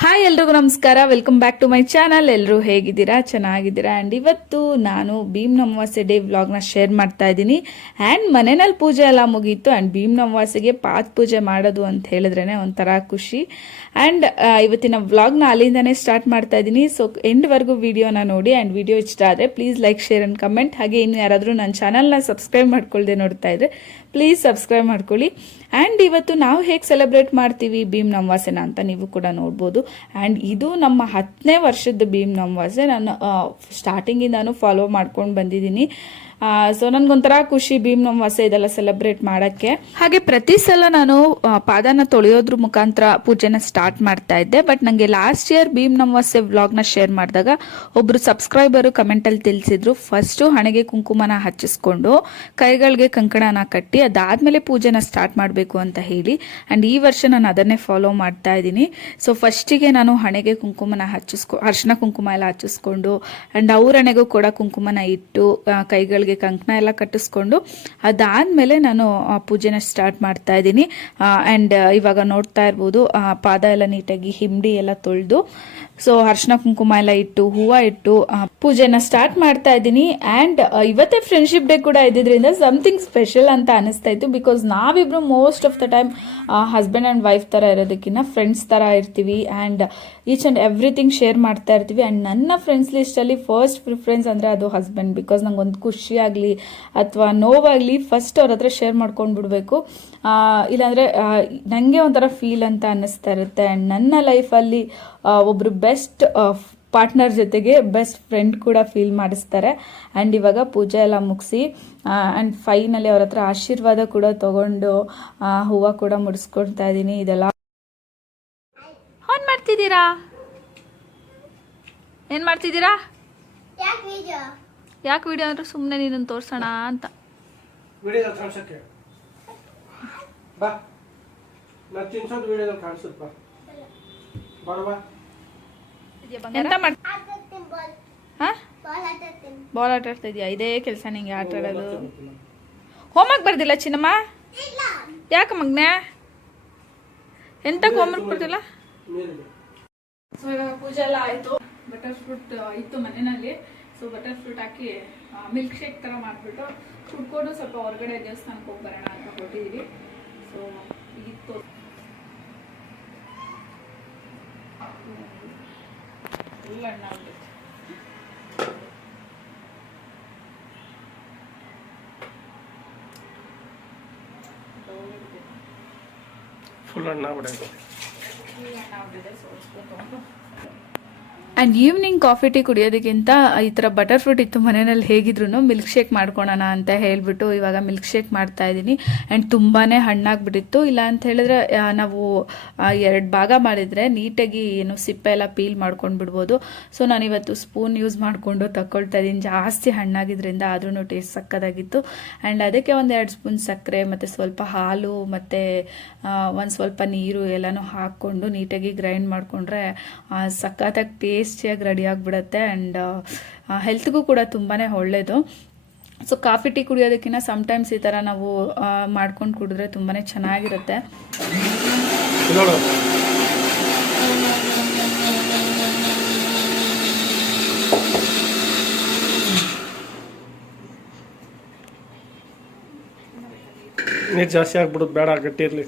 Hi ಎಲ್ರಿಗೂ ನಮಸ್ಕಾರ. Welcome back to my channel. ಎಲ್ಲರೂ ಹೇಗಿದ್ದೀರಾ? ಚೆನ್ನಾಗಿದ್ದೀರಾ? ಆ್ಯಂಡ್ ಇವತ್ತು ನಾನು ಭೀಮ್ ಅಮಾವಾಸ್ಯೆ ಡೇ ವ್ಲಾಗ್ನ ಶೇರ್ ಮಾಡ್ತಾ ಇದ್ದೀನಿ. ಆ್ಯಂಡ್ ಮನೆಯಲ್ಲಿ ಪೂಜೆ ಎಲ್ಲ ಮುಗೀತು. ಆ್ಯಂಡ್ ಭೀಮ್ ಅಮಾವಾಸ್ಯೆಗೆ ಪಾತ್ ಪೂಜೆ ಮಾಡೋದು ಅಂತ ಹೇಳಿದ್ರೇ ಒಂಥರ ಖುಷಿ. ಆ್ಯಂಡ್ ಇವತ್ತಿನ ವ್ಲಾಗ್ನ ಅಲ್ಲಿಂದನೇ ಸ್ಟಾರ್ಟ್ ಮಾಡ್ತಾ ಇದ್ದೀನಿ. ಸೊ ಎಂಡ್ವರೆಗೂ ವಿಡಿಯೋನ ನೋಡಿ. ಆ್ಯಂಡ್ ವಿಡಿಯೋ ಇಷ್ಟ ಆದರೆ please like, share and comment. ಹಾಗೆ ಇನ್ನು ಯಾರಾದರೂ ನನ್ನ ಚಾನಲ್ನ ಸಬ್ಸ್ಕ್ರೈಬ್ ಮಾಡ್ಕೊಳ್ದೆ ನೋಡ್ತಾ ಇದ್ರೆ ಪ್ಲೀಸ್ ಸಬ್ಸ್ಕ್ರೈಬ್ ಮಾಡ್ಕೊಳ್ಳಿ. ಆ್ಯಂಡ್ ಇವತ್ತು ನಾವು ಹೇಗೆ ಸೆಲೆಬ್ರೇಟ್ ಮಾಡ್ತೀವಿ ಭೀಮ್ ಅಮಾವಾಸ್ಯೆನ ಅಂತ ನೀವು ಕೂಡ ನೋಡ್ಬೋದು. ಆ್ಯಂಡ್ ಇದು ನಮ್ಮ 10ನೇ ವರ್ಷದ ಭೀಮ್ ಅಮಾವಾಸ್ಯೆ. ನಾನು ಸ್ಟಾರ್ಟಿಂಗಿಂದಾನು ಫಾಲೋ ಮಾಡ್ಕೊಂಡು ಬಂದಿದ್ದೀನಿ. ಸೊ ನನಗೊಂಥರ ಖುಷಿ ಭೀಮ್ ಅಮಾವಾಸ್ಯೆ ಇದೆಲ್ಲ ಸೆಲೆಬ್ರೇಟ್ ಮಾಡೋಕ್ಕೆ. ಹಾಗೆ ಪ್ರತಿ ಸಲ ನಾನು ಪಾದನ ತೊಳೆಯೋದ್ರ ಮುಖಾಂತರ ಪೂಜೆನ ಸ್ಟಾರ್ಟ್ ಮಾಡ್ತಾ ಇದ್ದೆ. ಬಟ್ ನನಗೆ ಲಾಸ್ಟ್ ಇಯರ್ ಭೀಮ್ ಅಮಾವಾಸ್ಯೆ ವ್ಲಾಗ್ನ ಶೇರ್ ಮಾಡಿದಾಗ ಒಬ್ಬರು ಸಬ್ಸ್ಕ್ರೈಬರು ಕಮೆಂಟಲ್ಲಿ ತಿಳಿಸಿದ್ರು, ಫಸ್ಟು ಹಣೆಗೆ ಕುಂಕುಮನ ಹಚ್ಚಿಸ್ಕೊಂಡು ಕೈಗಳಿಗೆ ಕಂಕಣನ ಕಟ್ಟಿ ಅದಾದಮೇಲೆ ಪೂಜೆನ ಸ್ಟಾರ್ಟ್ ಮಾಡಬೇಕು ಅಂತ ಹೇಳಿ. ಆ್ಯಂಡ್ ಈ ವರ್ಷ ನಾನು ಅದನ್ನೇ ಫಾಲೋ ಮಾಡ್ತಾ ಇದ್ದೀನಿ. ಸೊ ಫಸ್ಟಿಗೆ ನಾನು ಹಣೆಗೆ ಕುಂಕುಮನ ಅರ್ಶಿನ ಕುಂಕುಮ ಎಲ್ಲ ಹಚ್ಚಿಸ್ಕೊಂಡು ಆ್ಯಂಡ್ ಅವ್ರ ಹಣೆಗೂ ಕೂಡ ಕುಂಕುಮನ ಇಟ್ಟು ಕೈಗಳಿಗೆ ಕಂಕಣ ಎಲ್ಲ ಕಟ್ಟಿಸ್ಕೊಂಡು ಅದಾದ್ಮೇಲೆ ನಾನು ಪೂಜೆನ ಸ್ಟಾರ್ಟ್ ಮಾಡ್ತಾ ಇದ್ದೀನಿ. ಆ್ಯಂಡ್ ಇವಾಗ ನೋಡ್ತಾ ಇರ್ಬೋದು ಪಾದ ಎಲ್ಲ ನೀಟಾಗಿ ಹಿಂಡಿ ಎಲ್ಲ ತೊಳೆದು ಸೊ ಅರ್ಶಿನ ಕುಂಕುಮ ಎಲ್ಲ ಇಟ್ಟು ಹೂವು ಇಟ್ಟು ಪೂಜೆನ ಸ್ಟಾರ್ಟ್ ಮಾಡ್ತಾ ಇದ್ದೀನಿ. ಆ್ಯಂಡ್ ಇವತ್ತೇ ಫ್ರೆಂಡ್ಶಿಪ್ ಡೇ ಕೂಡ ಇದ್ದಿದ್ರಿಂದ ಸಮಥಿಂಗ್ ಸ್ಪೆಷಲ್ ಅಂತ ಅನಿಸ್ತಾ ಇತ್ತು. ಬಿಕಾಸ್ ನಾವಿಬ್ರು most of the time husband and wife ಥರ ಇರೋದಕ್ಕಿಂತ ಫ್ರೆಂಡ್ಸ್ ಥರ ಇರ್ತೀವಿ. And each and everything share ಮಾಡ್ತಾ ಇರ್ತೀವಿ. ಆ್ಯಂಡ್ ನನ್ನ ಫ್ರೆಂಡ್ಸ್ ಲಿಸ್ಟಲ್ಲಿ ಫಸ್ಟ್ ಪ್ರಿಫರೆನ್ಸ್ ಅಂದರೆ ಅದು ಹಸ್ಬೆಂಡ್. ಬಿಕಾಸ್ ನಂಗೊಂದು ಖುಷಿ ಆಗಲಿ ಅಥವಾ ನೋವಾಗಲಿ ಫಸ್ಟ್ ಅವ್ರ ಹತ್ರ ಶೇರ್ ಮಾಡ್ಕೊಂಡು ಬಿಡಬೇಕು. ಇಲ್ಲಾಂದರೆ ನನಗೆ ಒಂಥರ ಫೀಲ್ ಅಂತ ಅನ್ನಿಸ್ತಾ ಇರುತ್ತೆ. ಆ್ಯಂಡ್ ನನ್ನ ಲೈಫಲ್ಲಿ ಒಬ್ಬರು ಬೆಸ್ಟ್ ಪಾರ್ಟ್ನರ್ ಜೊತೆಗೆ ಬೆಸ್ಟ್ ಫ್ರೆಂಡ್ ಕೂಡ ಫೀಲ್ ಮಾಡಿಸ್ತಾರೆ. ಆ್ಯಂಡ್ ಇವಾಗ ಪೂಜೆ ಎಲ್ಲ ಮುಗಿಸಿ ಆ್ಯಂಡ್ ಫೈನಲಿ ಅವ್ರ ಹತ್ರ ಆಶೀರ್ವಾದ ಕೂಡ ತಗೊಂಡು ಹೂವು ಕೂಡ ಮುಡಿಸ್ಕೊಳ್ತಾ ಇದ್ದೀನಿ. ಇದೆಲ್ಲ ಆನ್ ಮಾಡ್ತಿದ್ದೀರಾ? ಏನು ಮಾಡ್ತಿದ್ದೀರಾ? ಯಾಕೆ ವಿಡಿಯೋ ಅಂದ್ರೆ ಸುಮ್ಮನೆ ನೀನನ್ನು ತೋರ್ಸೋಣ ಅಂತ. ಎಂತ ಬಾಲ್ ಆಟ ಆಡ್ತಾ ಇದೀಯಾ? ಇದೇ ಕೆಲಸ ನಿಂಗೆ ಆಟ ಆಡೋದು? ಹೋಮ್ವರ್ಕ್ ಬರ್ದಿಲ್ಲ ಚಿನ್ನಮ್ಮ? ಯಾಕೆ ಮಗ್ನೆ ಎಂತಕ್ಕೆ ಹೋಮ್ವರ್ಕ್ ಬರ್ದಿಲ್ಲ? ಸೊ ಇವಾಗ ಪೂಜೆ ಎಲ್ಲ ಆಯಿತು. ಬಟರ್ ಫ್ರೂಟ್ ಇತ್ತು ಮನೆಯಲ್ಲಿ. ಸೊ ಬಟರ್ ಫ್ರೂಟ್ ಹಾಕಿ ಮಿಲ್ಕ್ ಶೇಕ್ ಥರ ಮಾಡಿಬಿಟ್ಟು ಕುಡ್ಕೊಂಡು ಸ್ವಲ್ಪ ಹೊರಗಡೆ ದೇವಸ್ಥಾನಕ್ಕೆ ಹೋಗಿ ಬರೋಣ ಅಂತ ಹೊರಟಿದ್ದೀವಿ. ಸೊ ಇತ್ತು ಫುಲ್ ಹಣ್ಣು ಆಗ್ಬಿಟ್ಟು ಫುಲ್ ಹಣ್ಣಾಗ್ಬಿಟ್ಟಿದೆ. ಸೋಸ್ಕೊಂಡು ಆ್ಯಂಡ್ ಈವ್ನಿಂಗ್ ಕಾಫಿ ಟೀ ಕುಡಿಯೋದಕ್ಕಿಂತ ಈ ಥರ ಬಟರ್ ಫ್ರೂಟ್ ಇತ್ತು ಮನೆಯಲ್ಲಿ, ಹೇಗಿದ್ರು ಮಿಲ್ಕ್ ಶೇಕ್ ಮಾಡ್ಕೊಳೋಣ ಅಂತ ಹೇಳಿಬಿಟ್ಟು ಇವಾಗ ಮಿಲ್ಕ್ ಶೇಕ್ ಮಾಡ್ತಾ ಇದ್ದೀನಿ. ಆ್ಯಂಡ್ ತುಂಬಾ ಹಣ್ಣಾಗ್ಬಿಟ್ಟಿತ್ತು. ಇಲ್ಲ ಅಂತ ಹೇಳಿದ್ರೆ ನಾವು 2 ಭಾಗ ಮಾಡಿದರೆ ನೀಟಾಗಿ ಏನು ಸಿಪ್ಪೆ ಎಲ್ಲ ಪೀಲ್ ಮಾಡ್ಕೊಂಡು ಬಿಡ್ಬೋದು. ಸೊ ನಾನಿವತ್ತು ಸ್ಪೂನ್ ಯೂಸ್ ಮಾಡಿಕೊಂಡು ತಗೊಳ್ತಾ ಇದ್ದೀನಿ. ಜಾಸ್ತಿ ಹಣ್ಣಾಗಿದ್ದರಿಂದ ಆದ್ರೂ ಟೇಸ್ಟ್ ಸಕ್ಕದಾಗಿತ್ತು. ಆ್ಯಂಡ್ ಅದಕ್ಕೆ 1-2 ಸ್ಪೂನ್ ಸಕ್ಕರೆ ಮತ್ತು ಸ್ವಲ್ಪ ಹಾಲು ಮತ್ತು ಒಂದು ಸ್ವಲ್ಪ ನೀರು ಎಲ್ಲನೂ ಹಾಕ್ಕೊಂಡು ನೀಟಾಗಿ ಗ್ರೈಂಡ್ ಮಾಡಿಕೊಂಡ್ರೆ ಸಕ್ಕತ್ತಾಗಿ ಟೇಸ್ಟಿಯಾಗಿ ರೆಡಿ ಆಗಿಬಿಡುತ್ತೆ. ಆ್ಯಂಡ್ ಹೆಲ್ತ್ಗೂ ಕೂಡ ತುಂಬಾ ಒಳ್ಳೆಯದು. ಸೊ ಕಾಫಿ ಟೀ ಕುಡಿಯೋದಕ್ಕಿಂತ ಸಮ್ಟೈಮ್ಸ್ ಈ ಥರ ನಾವು ಮಾಡ್ಕೊಂಡು ಕುಡಿದ್ರೆ ತುಂಬಾ ಚೆನ್ನಾಗಿರುತ್ತೆ. ನೀರು ಜಾಸ್ತಿ ಆಗ್ಬಿಡುತ್ತೆ, ಬೇಡ ಗಟ್ಟಿ ಇರಲಿ.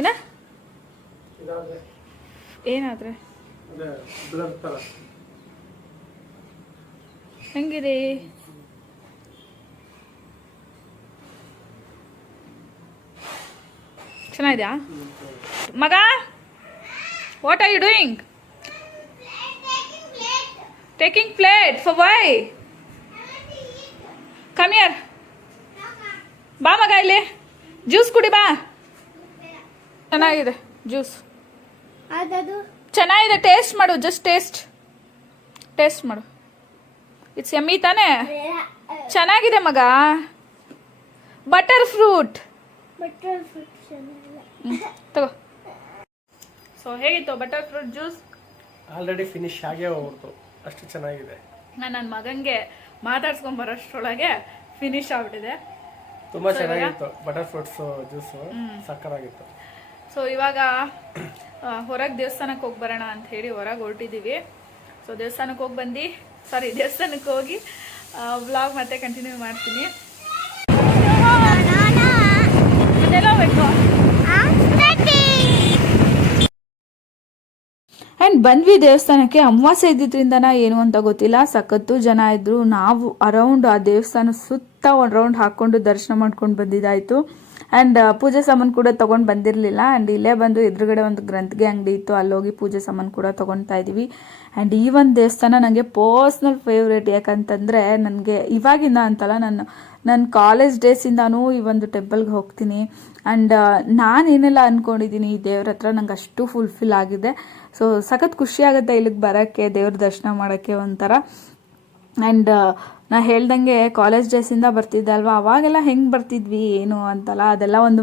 ಏನ ಏನಾದ್ರೆ ಹೆಂಗಿದೆ ಚೆನ್ನಾಗಿದ್ಯಾ ಮಗ? What are you doing? Taking plate for why? Come here, ಬಾ ಮಗ, ಇಲ್ಲಿ ಜ್ಯೂಸ್ ಕುಡಿ ಬಾ. ಚೆನ್ನಾಗಿದೆ ಜ್ಯೂಸ್, ಚೆನ್ನಾಗಿದೆ. ಟೇಸ್ಟ್ ಮಾಡು, ಜಸ್ಟ್ ಟೇಸ್ಟ್ ಮಾಡು. ಇಟ್ಸ್ ಯಮ್ಮಿ ತಾನೇ? ಚೆನ್ನಾಗಿದೆ ಮಗ. ಬಟರ್ ಫ್ರೂಟ್ ತಗೋ. ಸೊ ಹೇಗಿತ್ತು butter fruit juice? Already finish ಆಗೇ ಹೋಗ್ಬಿಡ್ತು, ಅಷ್ಟು ಚೆನ್ನಾಗಿದೆ. ನಾನು ನನ್ನ ಮಗನಿಗೆ ಮಾತಾಡ್ಸ್ಕೊಂಡ್ ಬರೋಷ್ಟ್ರೊಳಗೆ ಫಿನಿಶ್ ಆಗ್ಬಿಟ್ಟಿದೆ. ತುಂಬಾ ಚೆನ್ನಾಗಿತ್ತು ಬಟರ್ ಫ್ರೂಟ್ಸ್ ಜ್ಯೂಸು, ಸಕ್ಕತ್ತಾಗಿತ್ತು. ಸೊ ಇವಾಗ ಹೊರಗೆ ದೇವಸ್ಥಾನಕ್ಕೆ ಹೋಗಿ ಬರೋಣ ಅಂತ ಹೇಳಿ ಹೊರಗೆ ಹೊರಟಿದ್ದೀವಿ. ಸೊ ದೇವಸ್ಥಾನಕ್ಕೆ ಹೋಗಿ ವ್ಲಾಗ್ ಮತ್ತೆ ಕಂಟಿನ್ಯೂ ಮಾಡ್ತೀನಿ. ಆ್ಯಂಡ್ ಬಂದ್ವಿ ದೇವಸ್ಥಾನಕ್ಕೆ. ಅಮಾವಾಸ್ಯೆ ಇದ್ದಿದ್ರಿಂದನ ಏನು ಅಂತ ಗೊತ್ತಿಲ್ಲ, ಸಖತ್ತು ಜನ ಇದ್ರು. ನಾವು ಅರೌಂಡ್ ಆ ದೇವಸ್ಥಾನ ಸುತ್ತ ಒಂದು ರೌಂಡ್ ಹಾಕ್ಕೊಂಡು ದರ್ಶನ ಮಾಡ್ಕೊಂಡು ಬಂದಿದ್ದಾಯಿತು. ಆ್ಯಂಡ್ ಪೂಜೆ ಸಾಮಾನು ಕೂಡ ತೊಗೊಂಡು ಬಂದಿರಲಿಲ್ಲ. ಆ್ಯಂಡ್ ಇಲ್ಲೇ ಬಂದು ಎದುರುಗಡೆ ಒಂದು ಗ್ರಂಥಿಗೆ ಅಂಗಡಿ ಇತ್ತು, ಅಲ್ಲೋಗಿ ಪೂಜೆ ಸಾಮಾನು ಕೂಡ ತೊಗೊಳ್ತಾ ಇದ್ದೀವಿ. ಆ್ಯಂಡ್ ಈ ಒಂದು ದೇವಸ್ಥಾನ ನನಗೆ ಪರ್ಸ್ನಲ್ ಫೇವ್ರೇಟ್. ಯಾಕಂತಂದರೆ ನನಗೆ ಇವಾಗಿಂದ ಅಂತಲ್ಲ, ನನ್ನ ಕಾಲೇಜ್ ಡೇಸಿಂದಾನೂ ಈ ಒಂದು ಟೆಂಪಲ್ಗೆ ಹೋಗ್ತೀನಿ. ಆ್ಯಂಡ್ ನಾನೇನೆಲ್ಲ ಅಂದ್ಕೊಂಡಿದ್ದೀನಿ ಈ ದೇವ್ರ ಹತ್ರ ನಂಗೆ ಅಷ್ಟು ಫುಲ್ಫಿಲ್ ಆಗಿದೆ. ಸೊ ಸಖತ್ ಖುಷಿ ಆಗುತ್ತೆ ಇಲ್ಲಿಗೆ ಬರೋಕ್ಕೆ, ದೇವ್ರ ದರ್ಶನ ಮಾಡೋಕ್ಕೆ ಒಂಥರ. ಆ್ಯಂಡ್ ನಾ ಹೇಳ್ದಂಗೆ ಕಾಲೇಜ್ ಡೇಸಿಂದ ಬರ್ತಿದ್ದೆ ಅಲ್ವಾ, ಅವಾಗೆಲ್ಲ ಹೆಂಗೆ ಬರ್ತಿದ್ವಿ ಏನು ಅಂತಲ್ಲ, ಅದೆಲ್ಲ ಒಂದು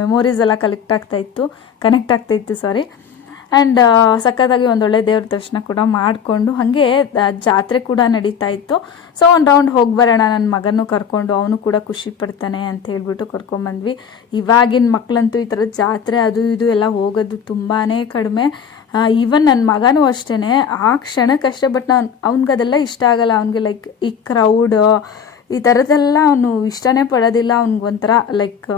ಮೆಮೊರೀಸ್ ಎಲ್ಲ ಕನೆಕ್ಟ್ ಆಗ್ತಾಯಿತ್ತು. ಆ್ಯಂಡ್ ಸಖತ್ತಾಗಿ ಒಂದೊಳ್ಳೆ ದೇವ್ರ ದರ್ಶನ ಕೂಡ ಮಾಡಿಕೊಂಡು ಹಾಗೆ ಜಾತ್ರೆ ಕೂಡ ನಡೀತಾ ಇತ್ತು. ಸೊ ಒಂದು ರೌಂಡ್ ಹೋಗಿ ಬರೋಣ, ನನ್ನ ಮಗನೂ ಕರ್ಕೊಂಡು, ಅವನು ಕೂಡ ಖುಷಿ ಪಡ್ತಾನೆ ಅಂತ ಹೇಳ್ಬಿಟ್ಟು ಕರ್ಕೊಂಬಂದ್ವಿ. ಇವಾಗಿನ ಮಕ್ಕಳಂತೂ ಈ ಥರದ ಜಾತ್ರೆ ಅದು ಇದು ಎಲ್ಲ ಹೋಗೋದು ತುಂಬಾ ಕಡಿಮೆ. ಈವನ್ ನನ್ನ ಮಗನೂ ಅಷ್ಟೇ, ಆ ಕ್ಷಣಕ್ಕಷ್ಟೇ. ಬಟ್ ಅವ್ನಿಗೆ ಅದೆಲ್ಲ ಇಷ್ಟ ಆಗಲ್ಲ. ಅವ್ನಿಗೆ ಲೈಕ್ ಈ ಕ್ರೌಡ್ ಈ ಥರದ್ದೆಲ್ಲ ಅವನು ಇಷ್ಟನೇ ಪಡೋದಿಲ್ಲ. ಅವ್ನಿಗೊಂಥರ ಲೈಕ್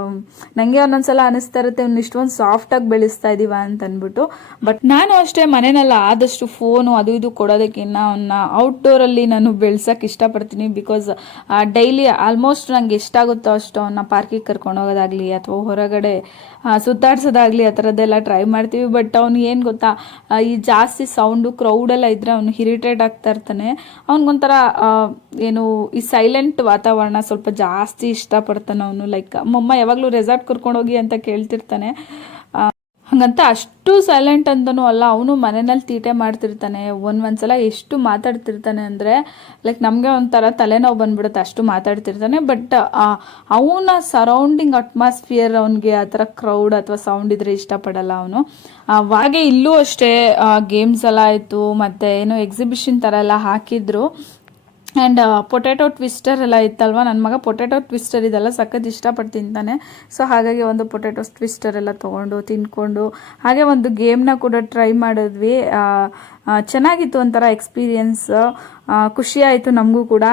ನನಗೆ ಒಂದೊಂದ್ಸಲ ಅನಿಸ್ತಾ ಇರುತ್ತೆ, ಅವ್ನು ಇಷ್ಟೊಂದು ಸಾಫ್ಟಾಗಿ ಬೆಳೆಸ್ತಾ ಇದೀವ ಅಂತ ಅಂದ್ಬಿಟ್ಟು. ಬಟ್ ನಾನು ಅಷ್ಟೇ ಮನೆಯಲ್ಲ ಆದಷ್ಟು ಫೋನು ಅದು ಇದು ಕೊಡೋದಕ್ಕಿಂತ ಅವನ್ನ ಔಟ್ಡೋರಲ್ಲಿ ನಾನು ಬೆಳ್ಸೋಕೆ ಇಷ್ಟಪಡ್ತೀನಿ. ಬಿಕಾಸ್ ಡೈಲಿ ಆಲ್ಮೋಸ್ಟ್ ನಂಗೆ ಎಷ್ಟಾಗುತ್ತೋ ಅಷ್ಟು ಅವನ್ನ ಪಾರ್ಕಿಗೆ ಕರ್ಕೊಂಡು ಹೋಗೋದಾಗ್ಲಿ ಅಥವಾ ಹೊರಗಡೆ ಸುತ್ತಾಡ್ಸೋದಾಗ್ಲಿ ಆ ಥರದ್ದೆಲ್ಲ ಟ್ರೈ ಮಾಡ್ತೀವಿ. ಬಟ್ ಅವ್ನು ಏನು ಗೊತ್ತಾ, ಈ ಜಾಸ್ತಿ ಸೌಂಡು ಕ್ರೌಡೆಲ್ಲ ಇದ್ರೆ ಅವನು ಇರಿಟೇಟ್ ಆಗ್ತಾ ಇರ್ತಾನೆ. ಅವ್ನಿಗೊಂಥರ ಏನು ಈ ಸೈಲೆಂಟ್ ವಾತಾವರಣ ಸ್ವಲ್ಪ ಜಾಸ್ತಿ ಇಷ್ಟಪಡ್ತಾನೆ ಅವನು. ಲೈಕ್ ಅಮ್ಮಮ್ಮ ಯಾವಾಗಲೂ ರೆಸಾರ್ಟ್ ಕರ್ಕೊಂಡೋಗಿ ಅಂತ ಕೇಳ್ತಿರ್ತಾನೆ. ಹಾಗಂತ ಅಷ್ಟು ಸೈಲೆಂಟ್ ಅಂತನೂ ಅಲ್ಲ, ಅವನು ಮನೆಯಲ್ಲಿ ತೀಟೆ ಮಾಡ್ತಿರ್ತಾನೆ. ಒಂದ್ಸಲ ಎಷ್ಟು ಮಾತಾಡ್ತಿರ್ತಾನೆ ಅಂದರೆ ಲೈಕ್ ನಮಗೆ ಒಂಥರ ತಲೆನೋವು ಬಂದ್ಬಿಡುತ್ತೆ, ಅಷ್ಟು ಮಾತಾಡ್ತಿರ್ತಾನೆ. ಬಟ್ ಅವನ ಸರೌಂಡಿಂಗ್ ಅಟ್ಮಾಸ್ಫಿಯರ್ ಅವನಿಗೆ ಆ ಥರ ಕ್ರೌಡ್ ಅಥವಾ ಸೌಂಡ್ ಇದ್ರೆ ಇಷ್ಟಪಡಲ್ಲ ಅವನು. ಹಾಗೆ ಇಲ್ಲೂ ಅಷ್ಟೇ ಗೇಮ್ಸ್ ಎಲ್ಲ ಆಯಿತು, ಮತ್ತು ಏನೋ ಎಕ್ಸಿಬಿಷನ್ ಥರ ಎಲ್ಲ ಹಾಕಿದ್ರು. ಆ್ಯಂಡ್ ಪೊಟ್ಯಾಟೊ ಟ್ವಿಸ್ಟರ್ ಎಲ್ಲ ಇತ್ತಲ್ವ, ನನ್ನ ಮಗ ಪೊಟ್ಯಾಟೊ ಟ್ವಿಸ್ಟರ್ ಇದೆಲ್ಲ ಸಖತ್ ಇಷ್ಟಪಟ್ಟು ತಿಂತಾನೆ. ಸೊ ಹಾಗಾಗಿ ಒಂದು ಪೊಟ್ಯಾಟೊ ಟ್ವಿಸ್ಟರ್ ಎಲ್ಲ ತೊಗೊಂಡು ತಿನ್ಕೊಂಡು ಹಾಗೆ ಒಂದು ಗೇಮ್ನ ಕೂಡ ಟ್ರೈ ಮಾಡಿದ್ವಿ. ಚೆನ್ನಾಗಿತ್ತು ಒಂಥರ ಎಕ್ಸ್ಪೀರಿಯನ್ಸ್. ಖುಷಿ ಆಯಿತು ನಮಗೂ ಕೂಡ.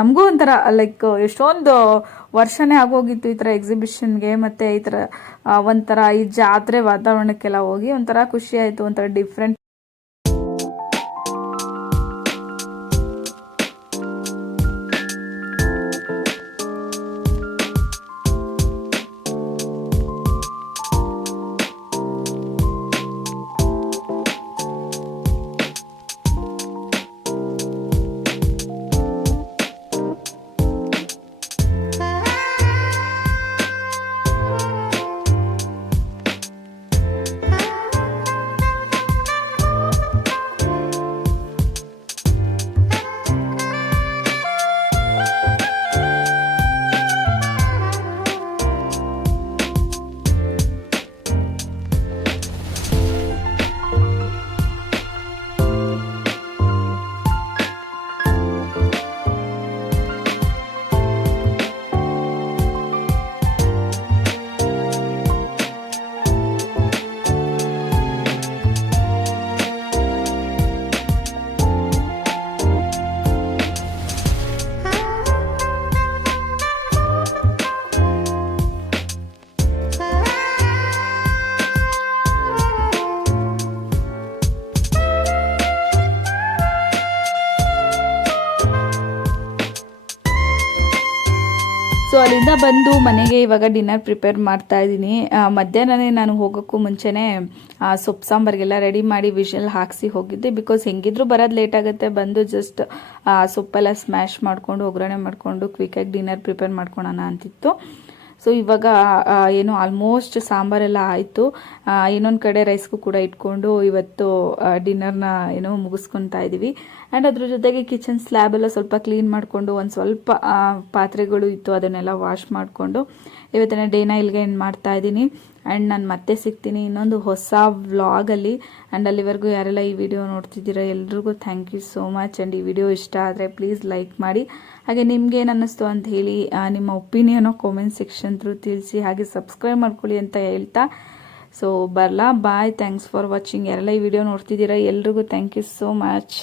ನಮಗೂ ಒಂಥರ ಲೈಕ್ ಎಷ್ಟೊಂದು ವರ್ಷನೇ ಆಗೋಗಿತ್ತು ಈ ಥರ ಎಕ್ಸಿಬಿಷನ್ಗೆ ಮತ್ತು ಈ ಥರ ಒಂಥರ ಈ ಜಾತ್ರೆ ವಾತಾವರಣಕ್ಕೆಲ್ಲ ಹೋಗಿ ಒಂಥರ ಖುಷಿ ಆಯಿತು, ಒಂಥರ ಡಿಫ್ರೆಂಟ್. ಸೊ ಅಲ್ಲಿಂದ ಬಂದು ಮನೆಗೆ ಇವಾಗ ಡಿನ್ನರ್ ಪ್ರಿಪೇರ್ ಮಾಡ್ತಾ ಇದ್ದೀನಿ. ಮಧ್ಯಾಹ್ನನೇ ನಾನು ಹೋಗೋಕ್ಕೂ ಮುಂಚೆನೇ ಸೊಪ್ಪು ಸಾಂಬಾರಿಗೆಲ್ಲ ರೆಡಿ ಮಾಡಿ ವಿಷಲ್ ಹಾಕಿಸಿ ಹೋಗಿದ್ದೆ. ಬಿಕಾಸ್ ಹೆಂಗಿದ್ರು ಬರೋದು ಲೇಟ್ ಆಗುತ್ತೆ. ಬಂದು ಜಸ್ಟ್ ಸೊಪ್ಪೆಲ್ಲ ಸ್ಮ್ಯಾಶ್ ಮಾಡಿಕೊಂಡು ಒಗ್ಗರಣೆ ಮಾಡಿಕೊಂಡು ಕ್ವಿಕ್ಕಾಗಿ ಡಿನ್ನರ್ ಪ್ರಿಪೇರ್ ಮಾಡ್ಕೊಳೋಣ ಅಂತಿತ್ತು. ಸೊ ಇವಾಗ ಏನು ಆಲ್ಮೋಸ್ಟ್ ಸಾಂಬಾರೆಲ್ಲ ಆಯಿತು. ಇನ್ನೊಂದು ಕಡೆ ರೈಸ್ಗೂ ಕೂಡ ಇಟ್ಕೊಂಡು ಇವತ್ತು ಡಿನ್ನರ್ನ ಏನೋ ಮುಗಿಸ್ಕೊತಾ ಇದ್ದೀವಿ. ಆ್ಯಂಡ್ ಅದ್ರ ಜೊತೆಗೆ ಕಿಚನ್ ಸ್ಲ್ಯಾಬ್ ಎಲ್ಲ ಸ್ವಲ್ಪ ಕ್ಲೀನ್ ಮಾಡಿಕೊಂಡು ಒಂದು ಸ್ವಲ್ಪ ಪಾತ್ರೆಗಳು ಇತ್ತು ಅದನ್ನೆಲ್ಲ ವಾಶ್ ಮಾಡಿಕೊಂಡು ಇವತ್ತಿನ ಡೇನ ಇಲ್ಲಿಗೆ ಎಂಡ್ ಮಾಡ್ತಾ ಇದ್ದೀನಿ. ಆ್ಯಂಡ್ ನಾನು ಮತ್ತೆ ಸಿಗ್ತೀನಿ ಇನ್ನೊಂದು ಹೊಸ ವ್ಲಾಗಲ್ಲಿ. ಆ್ಯಂಡ್ ಅಲ್ಲಿವರೆಗೂ ಯಾರೆಲ್ಲ ಈ ವಿಡಿಯೋ ನೋಡ್ತಿದ್ದೀರಾ ಎಲ್ರಿಗೂ thank you so much. And ಈ ವಿಡಿಯೋ ಇಷ್ಟ ಆದರೆ ಪ್ಲೀಸ್ ಲೈಕ್ ಮಾಡಿ. ಹಾಗೆ ನಿಮ್ಗೆ ಏನು ಅನ್ನಿಸ್ತು ಅಂತ ಹೇಳಿ ನಿಮ್ಮ ಒಪಿನಿಯನೋ ಕಾಮೆಂಟ್ ಸೆಕ್ಷನ್ ಥ್ರೂ ತಿಳಿಸಿ. ಹಾಗೆ ಸಬ್ಸ್ಕ್ರೈಬ್ ಮಾಡ್ಕೊಳ್ಳಿ ಅಂತ ಹೇಳ್ತಾ so bye. Thanks for watching. ಯಾರೆಲ್ಲ ಈ ವಿಡಿಯೋ ನೋಡ್ತಿದ್ದೀರಾ ಎಲ್ರಿಗೂ ಥ್ಯಾಂಕ್ ಯು ಸೋ ಮಚ್.